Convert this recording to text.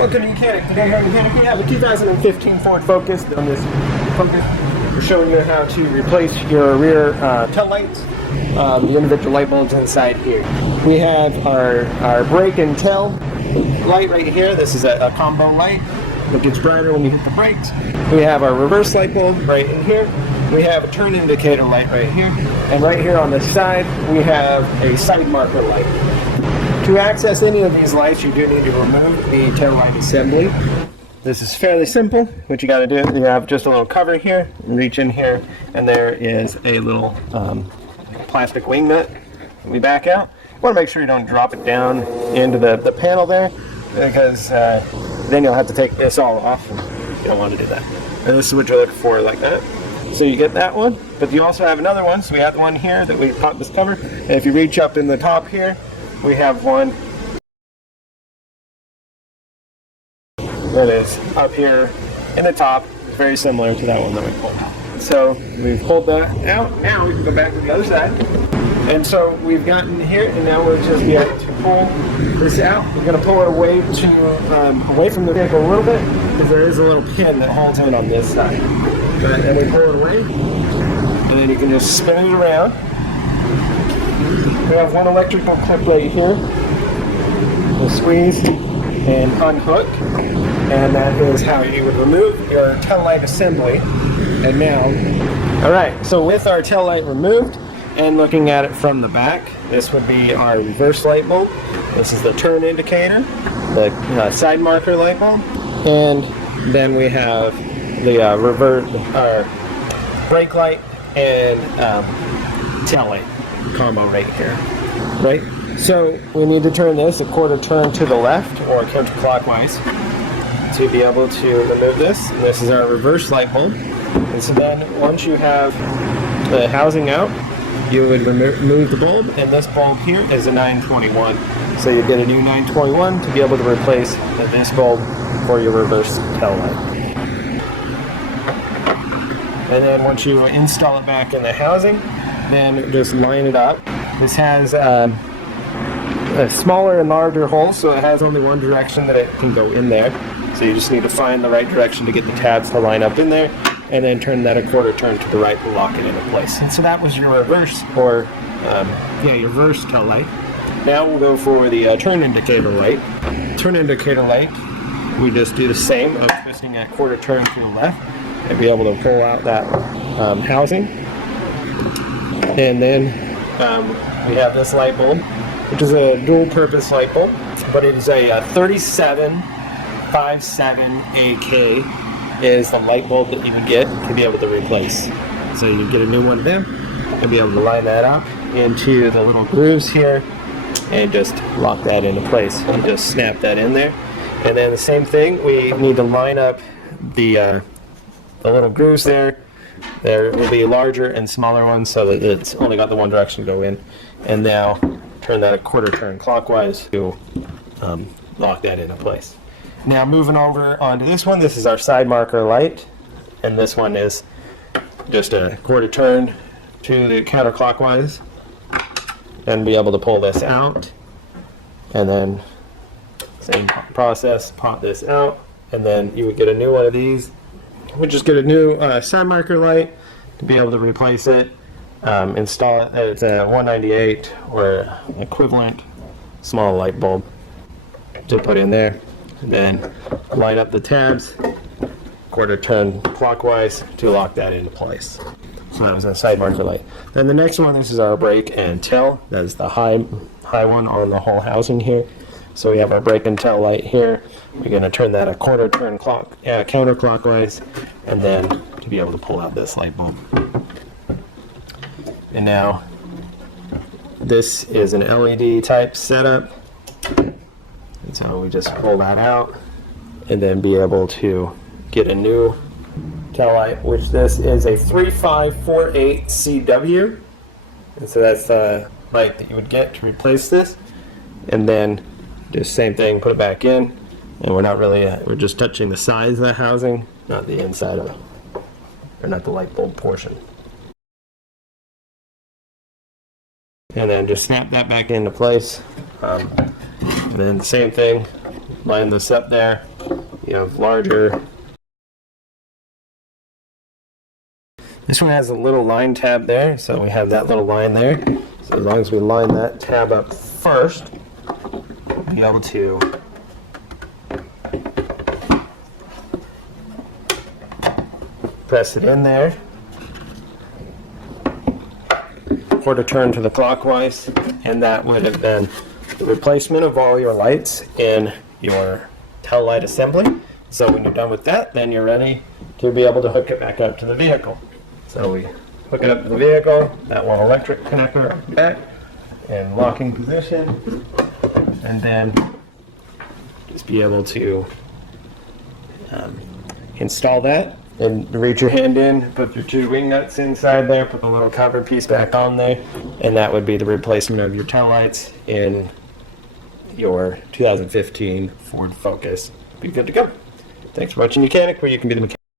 Welcome to YOUCANIC. Today here at YOUCANIC we have a 2015 Ford Focus. On this Focus, we're showing you how to replace your rear tail lights, the individual light bulbs inside here. We have our brake and tail light right here. This is a combo light that gets brighter when you hit the brakes. We have our reverse light bulb right in here. We have a turn indicator light right here. And right here on the side, we have a side marker light. To access any of these lights, you do need to remove the tail light assembly. This is fairly simple. What you got to do, you have just a little cover here, reach in here, and there is a little plastic wing nut. We back out. You want to make sure you don't drop it down into the panel there, because then you'll have to take this all off. You don't want to do that. And this is what you're looking for, like that. So you get that one, but you also have another one. So we have the one here that we pop this cover, and if you reach up in the top here, we have one that is up here in the top. It's very similar to that one that we pulled out. So we've pulled that out. Now we can go back to the other side. And so we've gotten here, and now we're just able to pull this out. We're going to pull it away from the vehicle a little bit, because there is a little pin that holds it on this side. And we pull it away, and then you can just spin it around. We have one electrical clip right here. We'll squeeze and unhook, and that is how you would remove your tail light assembly. And now, all right, so with our tail light removed and looking at it from the back, this would be our reverse light bulb. This is the turn indicator, the side marker light bulb, and then we have the brake light and tail light combo right here, right? So we need to turn this a quarter turn to the left or counterclockwise to be able to remove this. And this is our reverse light bulb. And so then once you have the housing out, you would remove the bulb, and this bulb here is a 921. So you get a new 921 to be able to replace this bulb for your reverse tail light. And then once you install it back in the housing, then just line it up. This has a smaller and larger hole, so it has only one direction that it can go in there. So you just need to find the right direction to get the tabs to line up in there, and then turn that a quarter turn to the right and lock it into place. And so that was your reverse, or your reverse tail light. Now we'll go for the turn indicator light. Turn indicator light, we just do the same of twisting a quarter turn to the left and be able to pull out that housing. And then we have this light bulb, which is a dual purpose light bulb, but it is a 3757AK is the light bulb that you would get to be able to replace. So you get a new one of them and be able to line that up into the little grooves here and just lock that into place and just snap that in there. And then the same thing, we need to line up the little grooves there. There will be larger and smaller ones so that it's only got the one direction to go in. And now turn that a quarter turn clockwise to lock that into place. Now moving over onto this one, this is our side marker light. And this one is just a quarter turn to the counterclockwise. And be able to pull this out. And then same process, pop this out. And then you would get a new one of these. We'll just get a new side marker light to be able to replace it, install it as a 198 or equivalent small light bulb to put in there, and then line up the tabs, quarter turn clockwise to lock that into place. So that was a side marker light. Then the next one, this is our brake and tail. That is the high one on the whole housing here. So we have our brake and tail light here. We're going to turn that a quarter turn counterclockwise, and then to be able to pull out this light bulb. And now this is an LED type setup. And so we just pull that out and then be able to get a new tail light, which this is a 3548CW. And so that's the light that you would get to replace this. And then just same thing, put it back in, and we're not really, we're just touching the sides of the housing, not the inside of it, or not the light bulb portion. And then just snap that back into place. And then same thing, line this up there, you have larger. This one has a little line tab there, so we have that little line there. So as long as we line that tab up first, we'll be able to press it in there, or to turn to the clockwise, and that would have been the replacement of all your lights in your tail light assembly. So when you're done with that, then you're ready to be able to hook it back up to the vehicle. So we hook it up to the vehicle, that one electric connector back in locking position, and then just be able to install that and reach your hand in, put your 2 wing nuts inside there, put the little cover piece back on there, and that would be the replacement of your tail lights in your 2015 Ford Focus. Be good to go. Thanks for watching YOUCANIC, where you can be the mechanic.